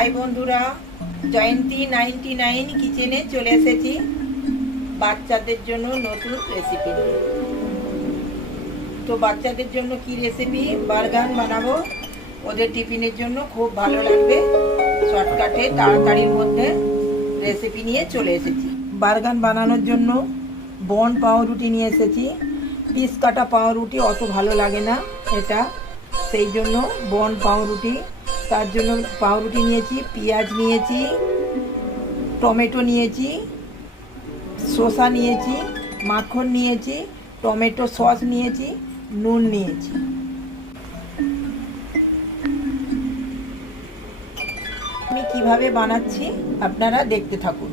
High বন্ধুরা, জয়ন্তী 99 কিচেনে চলে এসেছি বাচ্চাদের জন্য নতুন রেসিপি নিয়ে। তো বাচ্চাদের জন্য কি রেসিপি বার্গার বানাবো, ওদের টিফিনের জন্য খুব ভালো লাগবে, শর্টকাটে তাড়াতাড়ির মধ্যে রেসিপি নিয়ে চলে এসেছি। বার্গার বানানোর জন্য বন পাউরুটি নিয়ে এসেছি। পিস কাটা পাউরুটি অত ভালো লাগে না এটা, সেই জন্য বন পাউরুটি। তার জন্য পাউরুটি নিয়েছি, পেঁয়াজ নিয়েছি, টমেটো নিয়েছি, শসা নিয়েছি, মাখন নিয়েছি, টমেটো সস নিয়েছি, নুন নিয়েছি। আমি কিভাবে বানাচ্ছি আপনারা দেখতে থাকুন।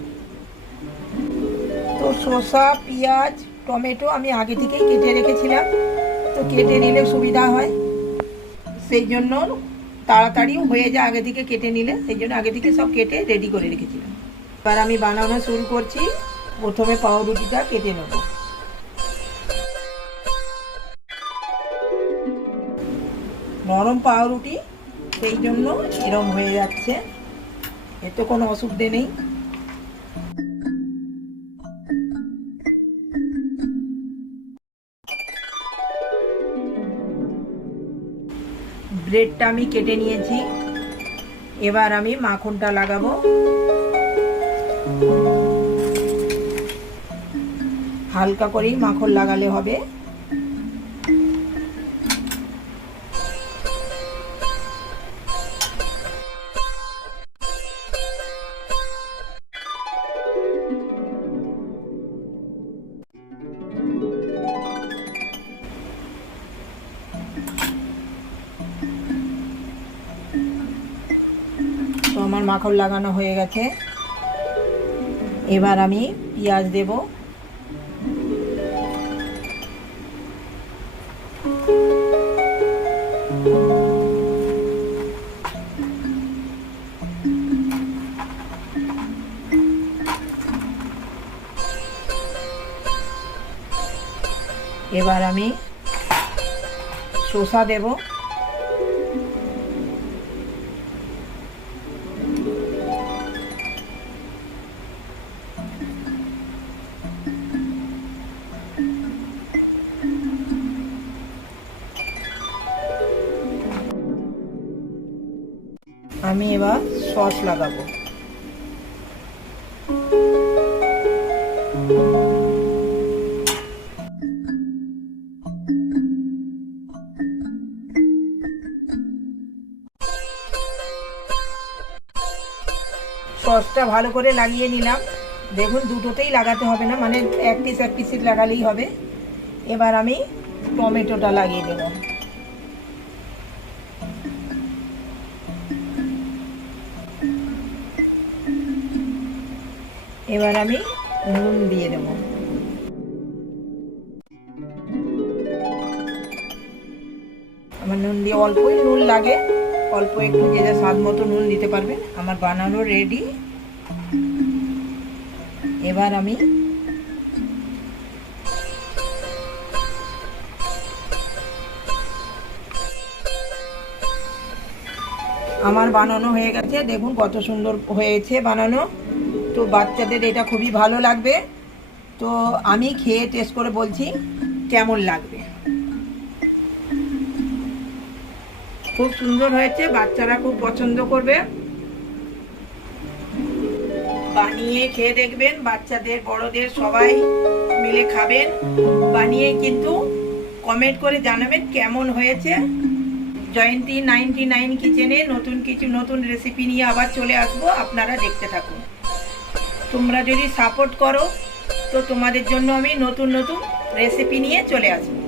তো শসা, পেঁয়াজ, টমেটো আমি আগে থেকেই কেটে রেখেছিলাম, তো কেটে নিলে সুবিধা হয়, সেই জন্য তাড়াতাড়িও হয়ে যায় আগে থেকে কেটে নিলে, সেই জন্য আগে থেকে সব কেটে রেডি করে রেখেছিলাম। এবার আমি বানানো শুরু করছি। প্রথমে পাউরুটিটা কেটে নেব। নরম পাউরুটি, সেই জন্য এরম হয়ে যাচ্ছে, এতে কোনো অসুবিধে নেই। ব্রেডটা আমি কেটে নিয়েছি, এবার আমি মাখনটা লাগাবো। হালকা করেই মাখন লাগালে হবে। তো আমার মাখন লাগানো হয়ে গেছে, এবার আমি পেঁয়াজ দেব। এবার আমি শসা দেব। আমি এবার সস লাগাবো। সসটা ভালো করে লাগিয়ে নিলাম। দেখুন দুটোতেই লাগাতে হবে না, মানে এক পিস লাগালেই হবে। এবার আমি টমেটোটা লাগিয়ে দেব। এবার আমি নুন দিয়ে দেব। আমার নুন দিয়ে অল্পই নুন লাগে, অল্প একটু যে যা স্বাদ মতো নুন দিতে পারবেন। আমার বানানো রেডি। এবার আমি আমার বানানো হয়ে গেছে, দেখুন কত সুন্দর হয়েছে বানানো। তো বাচ্চাদের এটা খুবই ভালো লাগবে। তো আমি খেয়ে টেস্ট করে বলছি কেমন লাগবে। খুব সুন্দর হয়েছে, বাচ্চারা খুব পছন্দ করবে। বানিয়ে খেয়ে দেখবেন, বাচ্চাদের বড়দের সবাই মিলে খাবেন। বানিয়ে কিন্তু কমেন্ট করে জানাবেন কেমন হয়েছে। জয়ন্তী 99 কিচেনে নতুন রেসিপি নিয়ে আবার চলে আসবো, আপনারা দেখতে থাকুন। তোমরা যদি সাপোর্ট করো তো তোমাদের জন্য আমি নতুন রেসিপি নিয়ে চলে আসবো।